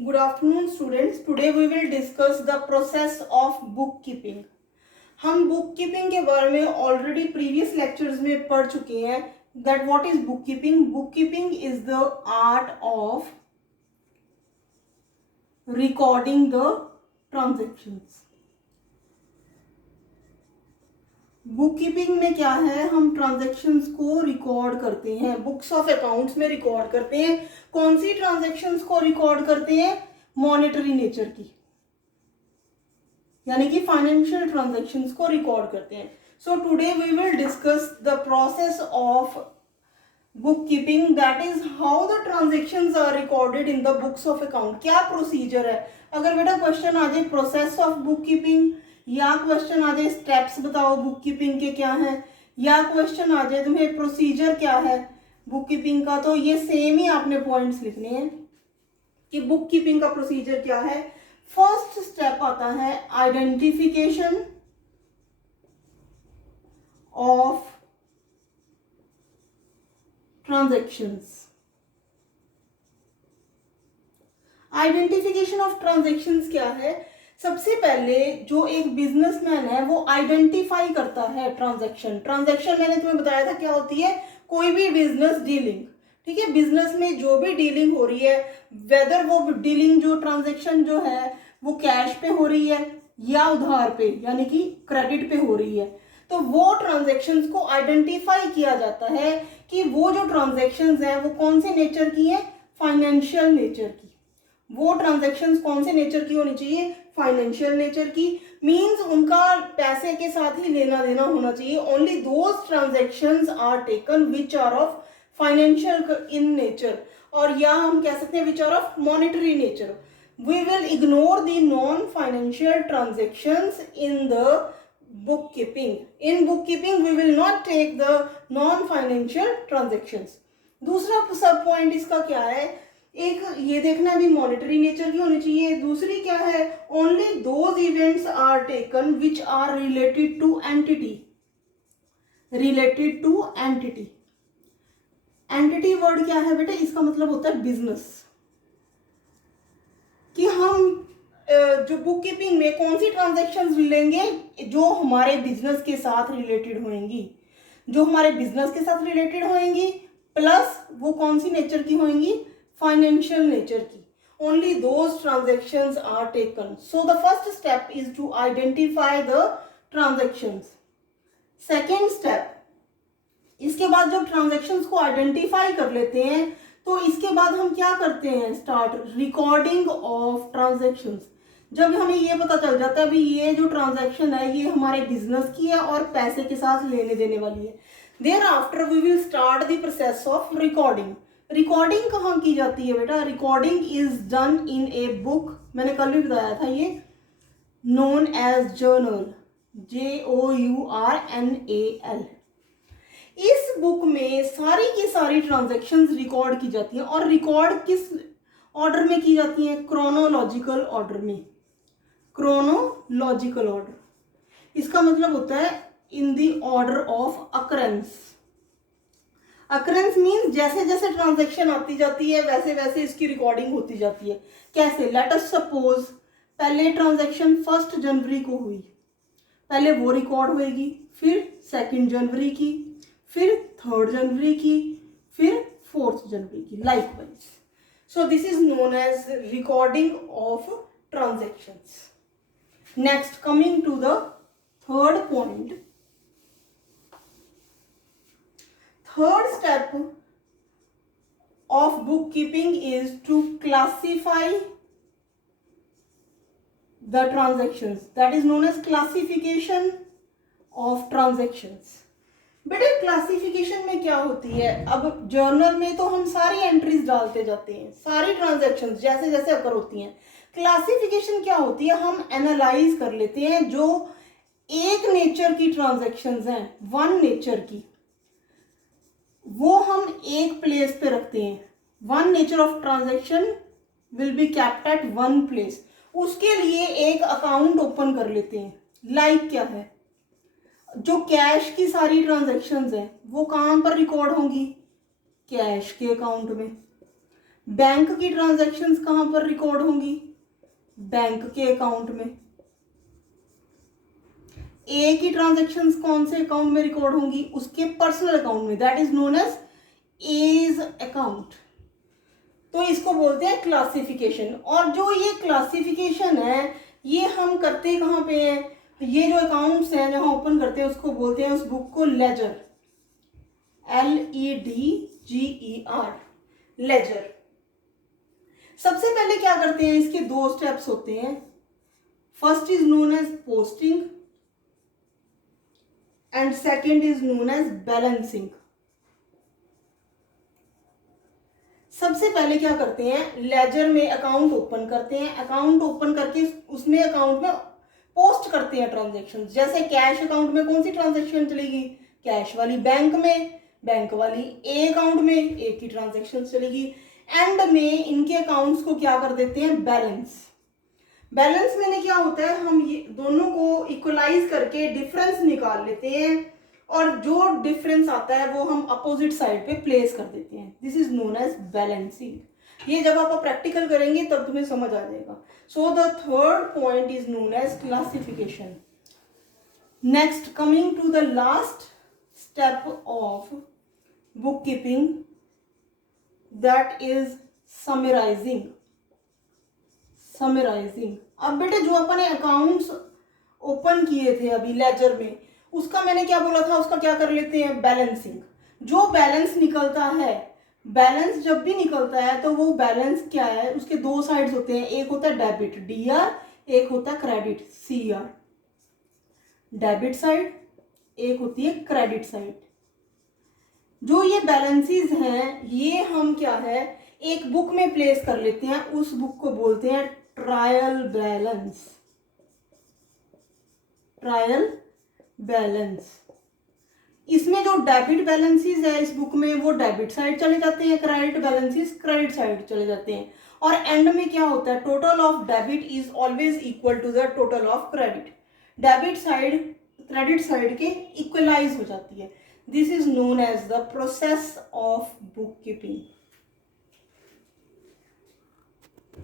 Good afternoon students. Today we will discuss the process of bookkeeping. हम book keeping के बारे में already previous lectures में पढ़ चुके हैं. That what is book keeping. Book keeping is the art of recording the transactions. Book keeping में क्या है, हम ट्रांजेक्शन्स को रिकॉर्ड करते हैं, बुक्स ऑफ अकाउंट्स में रिकॉर्ड करते हैं. कौन सी ट्रांजेक्शन्स को रिकॉर्ड करते हैं? मॉनेटरी नेचर की, यानी कि फाइनेंशियल ट्रांजेक्शन्स को रिकॉर्ड करते हैं. So today we will discuss the process of book keeping, that is how the transactions are recorded in the books of account. क्या प्रोसीजर है? अगर बेटा क्वेश्चन आ जाए प्रोसेस ऑफ बुक कीपिंग, या क्वेश्चन आ जाए स्टेप्स बताओ बुक कीपिंग के क्या है, या क्वेश्चन आ जाए तुम्हें प्रोसीजर क्या है बुक कीपिंग का, तो ये सेम ही आपने पॉइंट्स लिखने हैं कि बुक कीपिंग का प्रोसीजर क्या है. फर्स्ट स्टेप आता है identification of transactions. Identification of transactions क्या है? सबसे पहले जो एक बिजनेसमैन है वो आइडेंटिफाई करता है ट्रांजैक्शन. ट्रांजैक्शन मैंने तुम्हें बताया था क्या होती है, कोई भी बिजनेस डीलिंग. ठीक है, बिजनेस में जो भी डीलिंग हो रही है, वेदर वो डीलिंग जो ट्रांजैक्शन जो है वो कैश पे हो रही है या उधार पे यानी कि क्रेडिट पे हो रही है, तो वो ट्रांजैक्शंस को आइडेंटिफाई किया जाता है कि वो जो ट्रांजैक्शंस हैं वो कौन से नेचर की है, फाइनेंशियल नेचर की. वो ट्रांजैक्शंस कौन से नेचर की होनी चाहिए, फाइनेंशियल नेचर की. मींस उनका पैसे के साथ ही लेना देना होना चाहिए. Only those transactions are taken which are of financial in nature, और या हम कह सकते हैं which are of monetary nature. We will ignore the non financial transactions in the book keeping. In book keeping we will not take the non financial transactions. दूसरा सब point इसका क्या है, एक ये देखना भी मॉनेटरी नेचर की होनी चाहिए. दूसरी क्या है, only those events are taken which are related to entity. Related to entity. Entity word क्या है बेटा, इसका मतलब होता है बिजनेस. कि हम जो बुक कीपिंग में कौन सी ट्रांजैक्शंस लेंगे जो हमारे बिजनेस के साथ रिलेटेड होंगी, जो हमारे बिजनेस के साथ रिलेटेड होंगी, प्लस वो कौन सी नेचर की होंगी, फाइनेंशियल नेचर की. Only those transactions are taken. So the first step is to identify the transactions. Second step, इसके बाद जब ट्रांजैक्शंस को आइडेंटिफाई कर लेते हैं तो इसके बाद हम क्या करते हैं, स्टार्ट रिकॉर्डिंग ऑफ ट्रांजैक्शंस. जब हमें ये पता चल जाता है भी ये जो ट्रांजैक्शन है ये हमारे बिजनेस की है और पैसे के साथ लेने देने वाली है, there after we will start the process of recording. Recording कहाँ की जाती है बेटा, recording is done in a book. मैंने कल भी बताया था ये, नोन एज जर्नल, JOURNAL. इस बुक में सारी की सारी ट्रांजैक्शंस रिकॉर्ड की जाती हैं, और रिकॉर्ड किस ऑर्डर में की जाती हैं, क्रोनोलॉजिकल ऑर्डर में. क्रोनोलॉजिकल ऑर्डर, इसका मतलब होता है in the order of occurrence. Occurrence means जैसे जैसे ट्रांजैक्शन आती जाती है वैसे वैसे इसकी रिकॉर्डिंग होती जाती है. कैसे, लेट अस सपोज पहले ट्रांजैक्शन 1 जनवरी को हुई, पहले वो रिकॉर्ड होएगी, फिर 2 जनवरी की, फिर 3 जनवरी की, फिर 4 जनवरी की, likewise. So this is known as recording of transactions. Next, coming to the third point. Third step of bookkeeping is to classify the transactions. That is known as classification of transactions. बेटे classification में क्या होती है, अब journal में तो हम सारी एंट्रीज डालते जाते हैं, सारी ट्रांजैक्शंस जैसे जैसे अकर होती हैं. क्लासिफिकेशन क्या होती है, हम एनालाइज कर लेते हैं जो एक नेचर की ट्रांजैक्शंस हैं, वन नेचर की, वो हम एक प्लेस पे रखते हैं. One nature of transaction will be kept eight one place. उसके लिए एक अकाउंट ओपन कर लेते हैं. लाइक क्या है, जो कैश की सारी ट्रांजैक्शंस हैं वो कहाँ पर रिकॉर्ड होंगी, कैश के अकाउंट में. बैंक की ट्रांजैक्शंस कहाँ पर रिकॉर्ड होंगी? बैंक के अकाउंट में। ए की ट्रांजैक्शंस कौन से अकाउंट में रिकॉर्ड होंगी? उसके पर्सनल अकाउंट में, that is known as as account. तो इसको बोलते हैं क्लासिफिकेशन। और जो ये क्लासिफिकेशन है ये हम करते कहाँ पे हैं? ये जो अकाउंट्स हैं जहाँ ओपन करते हैं उसको बोलते हैं, उस बुक को लेजर, LEDGER, लेजर। सबसे पहले क्या करते हैं, इसके दो स्टेप्स होते हैं। First is known as posting and second is known as balancing. सबसे पहले क्या करते हैं, लेजर में अकाउंट ओपन करते हैं, अकाउंट ओपन करके उसमें अकाउंट में पोस्ट करते हैं ट्रांजैक्शन। जैसे कैश अकाउंट में कौन सी ट्रांजैक्शन चलेगी? कैश वाली। बैंक में, बैंक वाली। ए अकाउंट में ए की ट्रांजैक्शन चलेगी। एंड में इनके अकाउंट्स को क्या कर देते हैं? बैलेंस। बैलेंस में क्या होता है, हम ये दोनों को इक्वलाइज करके डिफरेंस निकाल लेते हैं और जो डिफरेंस आता है वो हम अपोजिट साइड पे प्लेस कर देते हैं। This is known as balancing. ये जब आप प्रैक्टिकल करेंगे तब तुम्हें समझ आ जाएगा। So the third point is known as classification. Next, coming to the last step of book keeping, that is summarising. Summarising. अब बेटे जो अपने अकाउंट्स ओपन किए थे अभी लेजर में, उसका मैंने क्या बोला था, उसका क्या कर लेते हैं? बैलेंसिंग। जो बैलेंस निकलता है, बैलेंस जब भी निकलता है तो वो बैलेंस क्या है, उसके दो साइड्स होते हैं। एक होता है डेबिट DR, एक होता है क्रेडिट CR। डेबिट साइड, एक होती है क्रेडिट साइड। जो ये बैलेंसेस हैं ये हम क्या है, एक बुक में प्लेस कर लेते हैं। उस बुक को बोलते हैं ट्रायल बैलेंस। Trial balance. इसमें जो डेबिट बैलेंसेस है इस बुक में वो डेबिट साइड चले जाते हैं, क्रेडिट बैलेंसेस क्रेडिट साइड चले जाते हैं। और एंड में क्या होता है, total of debit is always equal to the total of credit. Debit side credit side के इक्वलाइज हो जाती है। This is known as the process of book keeping.